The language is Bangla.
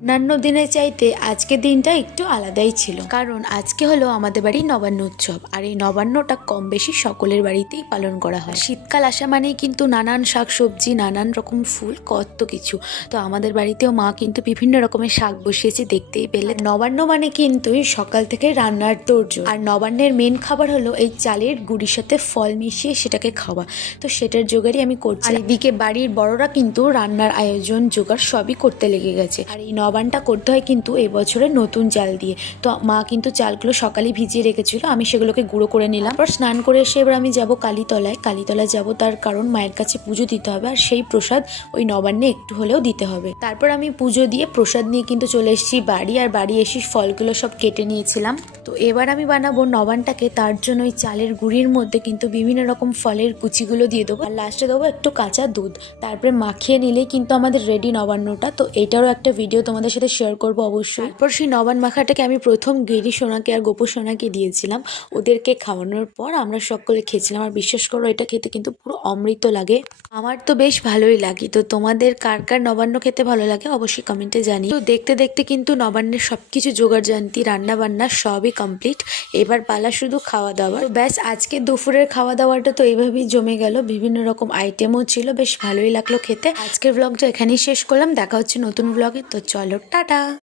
অন্যান্য দিনের চাইতে আজকের দিনটা একটু আলাদাই ছিল, কারণ আজকে হলো আমাদের বাড়ির নবান্ন উৎসব। আর এই নবান্নটা কম বেশি সকলের বাড়িতেই পালন করা হয়। শীতকাল আসা মানেই কিন্তু নানান শাকসবজি, নানান রকম ফুল, কত কিছু। তো আমাদের বাড়িতেও মা কিন্তু বিভিন্ন রকমের শাক বসিয়েছে, দেখতেই পেলে। নবান্ন মানে কিন্তু সকাল থেকে রান্নার তোড়জোড়। আর নবান্নের মেন খাবার হলো এই চালের গুঁড়ির সাথে ফল মিশিয়ে সেটাকে খাওয়া। তো সেটার জোগাড়ই আমি করছি। আর এদিকে বাড়ির বড়রা কিন্তু রান্নার আয়োজন জোগাড় সবই করতে লেগে গেছে। আর এই নবানটা করতে হয় কিন্তু এবছরের নতুন চাল দিয়ে। তো মা কিন্তু চালগুলো সকালেই ভিজিয়ে রেখেছিল, আমি সেগুলোকে গুঁড়ো করে নিলাম। তারপর স্নান করে এসে এবার আমি যাব কালীতলায় যাব, তার কারণ মায়ের কাছে পুজো দিতে হবে। আর সেই প্রসাদ ওই নবান্নে একটু হলেও দিতে হবে। তারপর আমি পুজো দিয়ে প্রসাদ নিয়ে কিন্তু চলে এসেছি বাড়ি। আর বাড়ি এসে ফলগুলো সব কেটে নিয়েছিলাম। তো এবার আমি বানাবো নবানটাকে। তার জন্য ওই চালের গুঁড়ির মধ্যে কিন্তু বিভিন্ন রকম ফলের কুচিগুলো দিয়ে দেবো, আর লাস্টে দেবো একটু কাঁচা দুধ। তারপরে মাখিয়ে নিলেই কিন্তু আমাদের রেডি নবান্নটা। তো এটারও একটা ভিডিও তোমাদের সাথে শেয়ার করবো অবশ্যই। তারপর সেই নবান মাখাটাকে আমি প্রথম গেরি সোনাকে আর গোপু সোনাকে দিয়েছিলাম। ওদেরকে খাওয়ানোর পর আমরা সকলে খেয়েছিলাম। আর বিশ্বাস করো, এটা খেতে কিন্তু পুরো অমৃত লাগে। আমার তো বেশ ভালোই লাগে। তো তোমাদের কার কার নবান্ন খেতে ভালো লাগে অবশ্যই কমেন্টে জানিও। তো দেখতে দেখতে কিন্তু নবান্নের সবকিছু জোগাড় জানতি, রান্না বান্না সবই কমপ্লিট। এবার পালা শুধু খাওয়া দাওয়া। তো ব্যাস, আজকে দুপুরের খাওয়া দাওয়াটা তো এইভাবেই জমে গেল। বিভিন্ন রকম আইটেমও ছিল, বেশ ভালোই লাগলো খেতে। আজকের ব্লগটা এখানেই শেষ করলাম। দেখা হচ্ছে নতুন ব্লগে। তো চলো, টাটা।